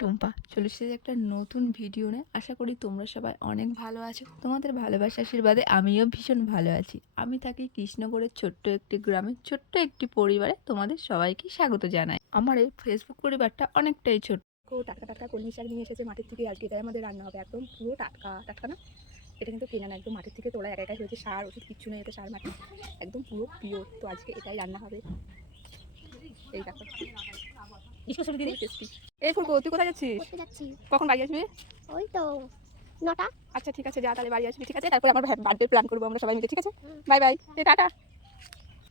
টুম্পা চলে এসেছি একটা নতুন ভিডিও নিয়ে। আশা করি তোমরা সবাই অনেক ভালো আছো। তোমাদের ভালোবাসা আশীর্বাদে আমিও ভীষণ ভালো আছি। আমি থাকি কৃষ্ণগড়ের ছোট্ট একটি গ্রামে, ছোট্ট একটি পরিবারে। তোমাদের সবাইকে স্বাগত জানাই। আমার এই ফেসবুক পরিবারটা অনেকটাই ছোট। টাটকা টাটকা কলমি শাক নিয়ে এসেছে মাটির থেকে। আজকে এটাই আমাদের রান্না হবে, একদম পুরো টাটকা টাটকা না, এটা কিন্তু কেনা না, একদম মাটির থেকে তোলা, একাই হয়েছে, সার ওষুধ কিচ্ছু নেই, এতে সার মাটি একদম পুরো পিওর। তো আজকে এটাই রান্না হবে। এই দেখো বিস্কুট দিদি টেস্টি। এই ফুলকো, তুই কোথায় যাচ্ছিস? করতে যাচ্ছি। কখন বাড়ি আসবি? ওই তো 9টা। আচ্ছা ঠিক আছে, যা তাহলে বাড়ি আসবি, ঠিক আছে? তারপরে আমার বার্থডে প্ল্যান করবো আমরা সবাই মিলে, ঠিক আছে? Bye bye, tata.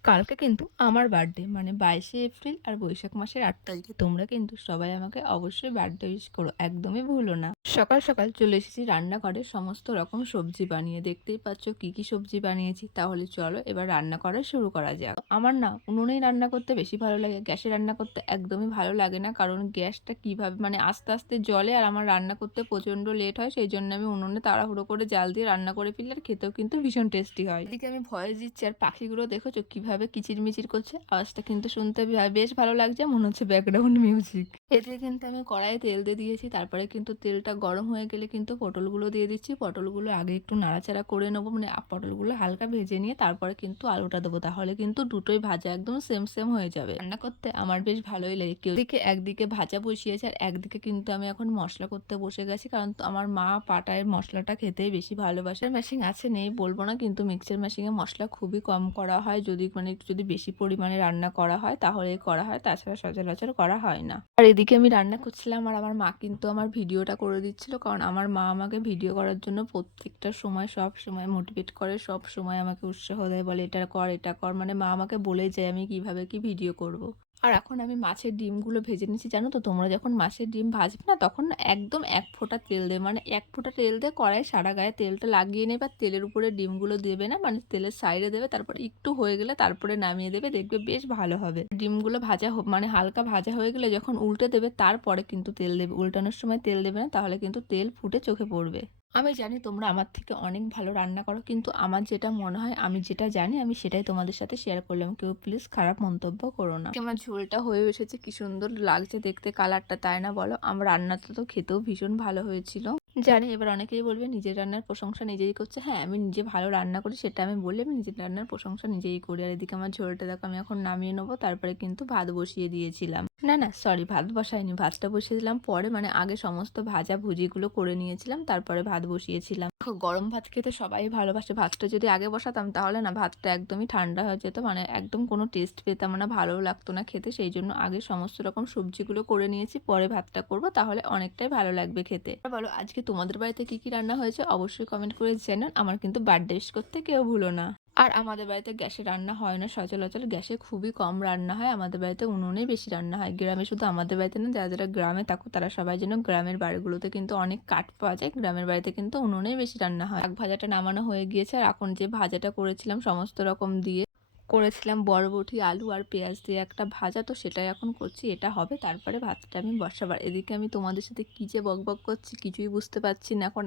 কালকে কিন্তু আমার বার্থডে, মানে 22শে এপ্রিল, আর বৈশাখ মাসের 8 তারিখে। তোমরা কিন্তু সবাই আমাকে অবশ্যই বার্থডে উইশ করো, একদমই ভুলো না। সকাল সকাল চলে এসেছি রান্নাঘরে সমস্ত রকম সবজি বানিয়ে। দেখতেই পাচ্ছ কি কি সবজি বানিয়েছি। তাহলে চলো এবার রান্না করা শুরু করা যাক। আমার না উনুনেই রান্না করতে বেশি ভালো লাগে, গ্যাসে রান্না করতে একদমই ভালো লাগে না। কারণ গ্যাসটা কিভাবে মানে আস্তে আস্তে জ্বলে, আর আমার রান্না করতে প্রচণ্ড লেট হয়। সেই জন্য আমি উনুনে তাড়াহুড়ো করে জাল দিয়ে রান্না করে ফেলি, আর খেতেও কিন্তু ভীষণ টেস্টি হয়। এদিকে আমি ভয়েস দিচ্ছি, আর পাখিগুলো দেখেছো কিভাবে কিচিরমিচির করছে। আওয়াজটা কিন্তু শুনতে বেশ ভালো লাগছে, মনে হচ্ছে ব্যাকগ্রাউন্ড মিউজিক। এদিকে কিন্তু আমি কড়াইয়ে তেল দিয়ে দিয়েছি। তারপরে কিন্তু তেলটা গরম হয়ে গেলে কিন্তু পটলগুলো দিয়ে দিচ্ছি। পটলগুলো আগে একটু নাড়াচাড়া করে নেবো, মানে পটলগুলো হালকা ভেজে নিয়ে তারপরে কিন্তু আলুটা দেবো। তাহলে কিন্তু দুটোই ভাজা একদম সেম সেম হয়ে যাবে। রান্না করতে আমার বেশ ভালোই লাগে। কেউ দিকে একদিকে ভাজা বসিয়েছে, আর একদিকে কিন্তু আমি এখন মশলা করতে বসে গেছি। কারণ তো আমার মা পাটায় মশলাটা খেতেই বেশি ভালোবাসে। মেশিন আছে নেই বলবো না, কিন্তু মিক্সচার মেশিনে মশলা খুবই কম করা হয়। যদি মানে একটু যদি বেশি পরিমাণে রান্না করা হয় তাহলে করা হয়, তাছাড়া সচরাচর করা হয় না। আর এদিকে আমি রান্না করছিলাম, আর আমার মা কিন্তু আমার ভিডিওটা করে দিচ্ছিল। কারণ আমার মা আমাকে ভিডিও করার জন্য প্রত্যেকটা সময় সব সময় মোটিভেট করে, সব সময় আমাকে উৎসাহ দেয়, বলে এটা কর এটা কর। মানে মা আমাকে বলে যায় আমি কিভাবে কি ভিডিও করব। আর এখন আমি মাছের ডিমগুলো ভেজে নিচ্ছি। জানো তো, তোমরা যখন মাছের ডিম ভাজবে না, তখন একদম 1 ফোঁটা তেল দেবে, মানে 1 ফোঁটা তেল দিয়ে কড়াই সারা গায়ে তেলটা লাগিয়ে নেবে। আর তেলের উপরে ডিমগুলো দেবে না, মানে তেলের সাইডে দেবে। তারপরে একটু হয়ে গেলে তারপরে নামিয়ে দেবে, দেখবে বেশ ভালো হবে। ডিমগুলো ভাজা মানে হালকা ভাজা হয়ে গেলে যখন উল্টে দেবে তারপরে কিন্তু তেল দেবে। উল্টানোর সময় তেল দেবে না, তাহলে কিন্তু তেল ফুটে চোখে পড়বে। আমি জানি তোমরা আমার থেকে অনেক ভালো রান্না করো, কিন্তু আমার যেটা মনে হয়, আমি যেটা জানি, আমি সেটাই তোমাদের সাথে শেয়ার করলাম। কেউ প্লিজ খারাপ মন্তব্য করো না। আমার ঝোলটা হয়ে এসেছে, কি সুন্দর লাগছে দেখতে কালারটা, তাই না বলো? আমার রান্নাটা তো খেতেও ভীষণ ভালো হয়েছিল। জানি এবার অনেকেই বলবে নিজের রান্নার প্রশংসা নিজেই করছে। হ্যাঁ, আমি নিজে ভালো রান্না করি সেটা আমি বলি, আমি নিজের রান্নার প্রশংসা নিজেই করি। আর এদিকে আমার ঝোলটা দেখো আমি এখন নামিয়ে নেবো। তারপরে কিন্তু ভাত বসিয়ে দিয়েছিলাম। না না সরি, ভাত বসাইনি, ভাতটা বসিয়ে দিলাম পরে, মানে আগে সমস্ত ভাজা ভুজিগুলো করে নিয়েছিলাম, তারপরে ভাত বসিয়েছিলাম। দেখো, গরম ভাত খেতে সবাই ভালোবাসে। ভাতটা যদি আগে বসাতাম তাহলে না ভাতটা একদমই ঠান্ডা হয়ে যেত, মানে একদম কোনো টেস্ট পেতাম না, ভালোও লাগতো না খেতে। সেই জন্য আগে সমস্ত রকম সবজিগুলো করে নিয়েছি, পরে ভাতটা করব, তাহলে অনেকটাই ভালো লাগবে খেতে। বলো আজকে তোমাদের বাড়িতে কি কি রান্না হয়েছে অবশ্যই কমেন্ট করে জানান। আমার কিন্তু বার্থডে উইশ করতে কেউ ভুলো না। আর আমাদের বাড়িতে গ্যাসে রান্না হয় না সচরাচর, গ্যাসে খুবই কম রান্না হয়। আমাদের বাড়িতে উনুনেই বেশি রান্না হয়। গ্রামে শুধু আমাদের বাড়িতে না, যারা যারা গ্রামে থাকো তারা সবাই যেন, গ্রামের বাড়িগুলোতে কিন্তু অনেক কাঠ পাওয়া যায়, গ্রামের বাড়িতে কিন্তু উনুনেই বেশি রান্না হয়। শাক ভাজাটা নামানো হয়ে গিয়েছে, আর এখন যে ভাজাটা করেছিলাম সমস্ত রকম দিয়ে করেছিলাম, বরবটি আলু আর পেঁয়াজ দিয়ে একটা ভাজা, তো সেটাই এখন করছি। এটা হবে, তারপরে ভাতটা আমি বসাবার। এদিকে আমি তোমাদের সাথে কি যে বকবক করছি কিছুই বুঝতে পারছি না এখন,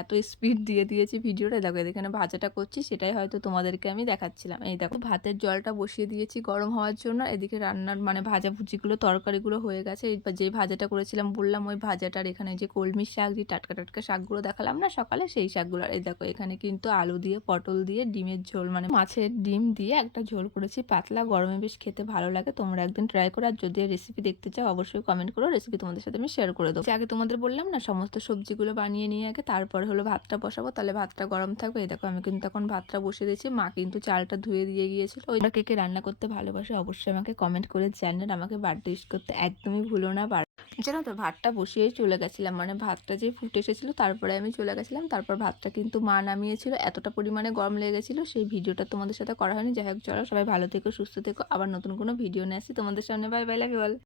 এত স্পিড দিয়ে দিয়েছি ভিডিওটা। দেখো এখানে ভাজাটা করছি, সেটাই হয়তো তোমাদেরকে আমি দেখাচ্ছিলাম। এই দেখো ভাতের জলটা বসিয়ে দিয়েছি গরম হওয়ার জন্য। এদিকে রান্নার মানে ভাজাভুজিগুলো তরকারিগুলো হয়ে গেছে। যে ভাজাটা করেছিলাম বললাম, ওই ভাজাটার এখানে যে কলমি শাক, যে টাটকা টাটকা শাকগুলো দেখালাম না সকালে, সেই শাকগুলো। এই দেখো এখানে কিন্তু আলু দিয়ে, পটল দিয়ে, ডিমের ঝোল, মানে মাছের ডিম দিয়ে একটা ঝোল করেছি পাতলা, গরমে বেশ খেতে ভালো লাগে। তোমরা একদিন ট্রাই করো, আর যদি রেসিপি দেখতে চাও অবশ্যই কমেন্ট করো, রেসিপি তোমাদের সাথে আমি শেয়ার করে দেবো। আগে তোমাদের বললাম না, সমস্ত সবজিগুলো বানিয়ে নিয়ে আগে তারপরে হলো ভাতটা বসাবো, তাহলে ভাতটা গরম থাকবে। এই দেখো আমি কিন্তু এখন ভাতটা বসিয়ে দিয়েছি। মা কিন্তু চালটা ধুয়ে দিয়ে গিয়েছিল। ওই কে কে রান্না করতে ভালোবাসে অবশ্যই আমাকে কমেন্ট করে জানান। আমাকে বার্থডে উইশ করতে একদমই ভুলো না। জানো তো, ভাতটা বসিয়েই চলে গেছিলাম, মানে ভাতটা যে ফুটে এসেছিলো তারপরে আমি চলে গেছিলাম। তারপর ভাতটা কিন্তু মা নামিয়েছিল, এতটা পরিমাণে গরম লেগে গেছিলো, সেই ভিডিওটা তোমাদের সাথে করা হয়নি। যাই হোক, চলো সবাই ভালো থেকো, সুস্থ থেকো, আবার নতুন কোনো ভিডিও নিয়ে আসি তোমাদের সামনে। Bye bye, love you all.